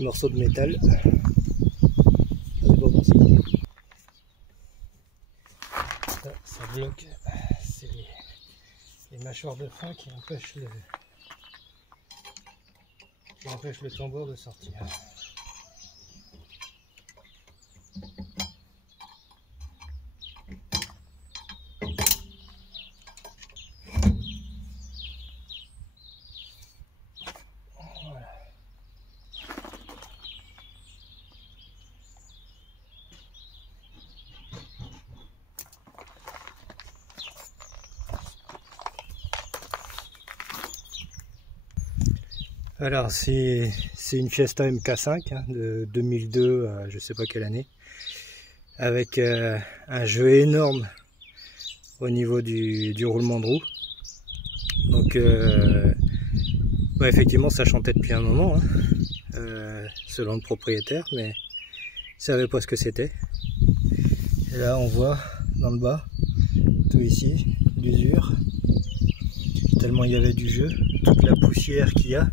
petit morceau de métal. C'est pas bon signe. Ça bloque. C'est les mâchoires de frein qui empêchent le tambour de sortir. Alors c'est une Fiesta MK5 hein, de 2002 à je sais pas quelle année, avec un jeu énorme au niveau du roulement de roue. Donc ouais, effectivement ça chantait depuis un moment hein, selon le propriétaire, mais il savait pas ce que c'était. Et là on voit dans le bas tout ici l'usure, tellement il y avait du jeu, toute la poussière qu'il y a.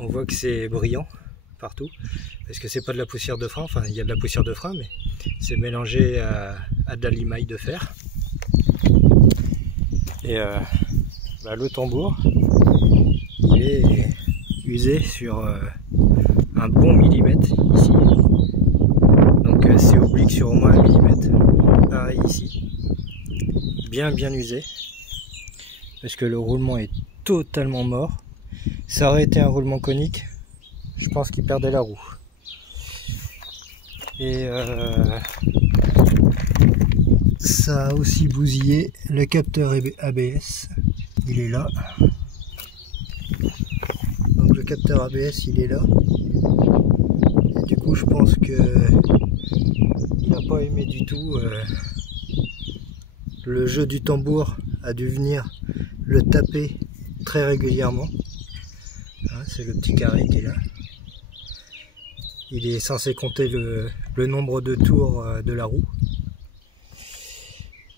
On voit que c'est brillant partout, parce que c'est pas de la poussière de frein, enfin il y a de la poussière de frein, mais c'est mélangé à de la limaille de fer. Et le tambour, il est usé sur un bon millimètre ici, donc c'est oblique sur au moins 1 millimètre. Pareil ici, bien usé, parce que le roulement est totalement mort. Ça aurait été un roulement conique, je pense qu'il perdait la roue. Et ça a aussi bousillé le capteur ABS, il est là. Donc le capteur ABS il est là. Et du coup je pense que il n'a pas aimé du tout le jeu du tambour, a dû venir le taper très régulièrement. C'est le petit carré qui est là. Il est censé compter le nombre de tours de la roue.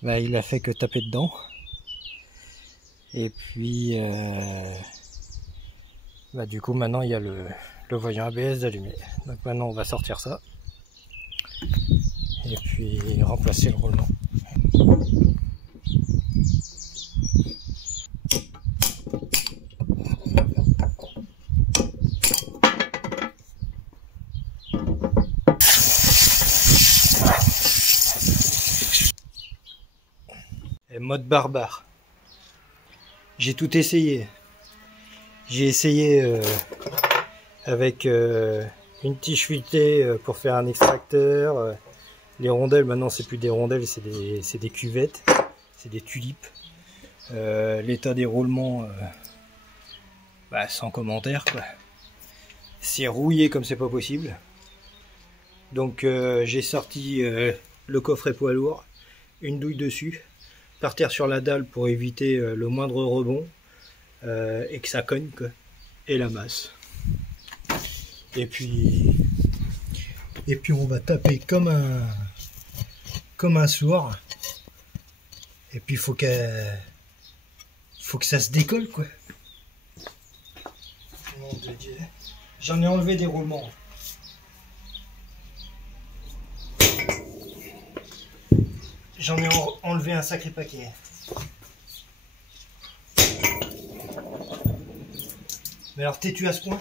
Bah, il a fait que taper dedans. Et puis du coup maintenant il y a le voyant ABS allumé. Donc maintenant on va sortir ça. Et puis remplacer le roulement. Mode barbare. J'ai tout essayé. J'ai essayé avec une tige fuitée pour faire un extracteur. Les rondelles, maintenant c'est plus des rondelles, c'est des cuvettes, c'est des tulipes. L'état des roulements, sans commentaire quoi. C'est rouillé comme c'est pas possible. Donc j'ai sorti le coffret poids lourd, une douille dessus. Par terre sur la dalle pour éviter le moindre rebond et que ça cogne quoi. Et la masse. Et puis on va taper comme un sourd. Et puis faut que ça se décolle quoi. J'en ai enlevé des roulements. J'en ai enlevé un sacré paquet. Mais alors t'es-tu à ce point?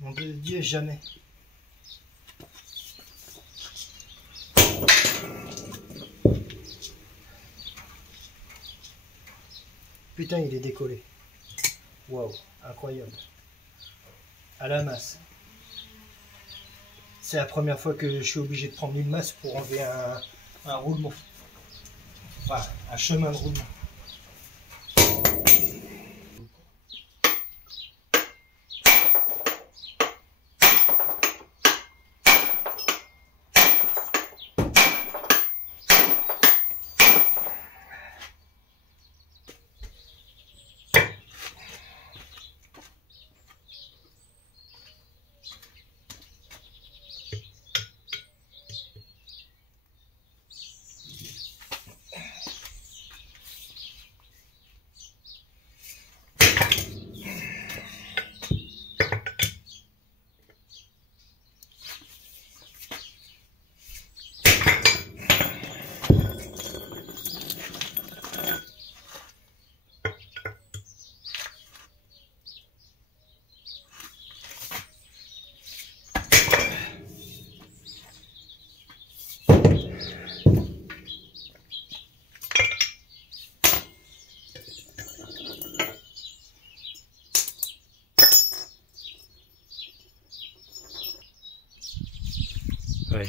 Mon Dieu, jamais. Putain, il est décollé. Waouh, incroyable. À la masse. C'est la première fois que je suis obligé de prendre une masse pour enlever un roulement. Enfin, un chemin de roulement.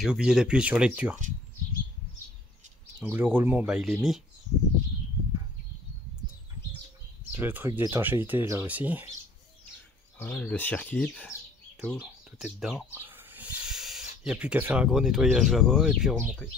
j'ai oublié d'appuyer sur lecture. Donc le roulement, bah, il est mis. Le truc d'étanchéité là aussi. Voilà, le circuit, tout est dedans. Il n'y a plus qu'à faire un gros nettoyage là-bas et puis remonter.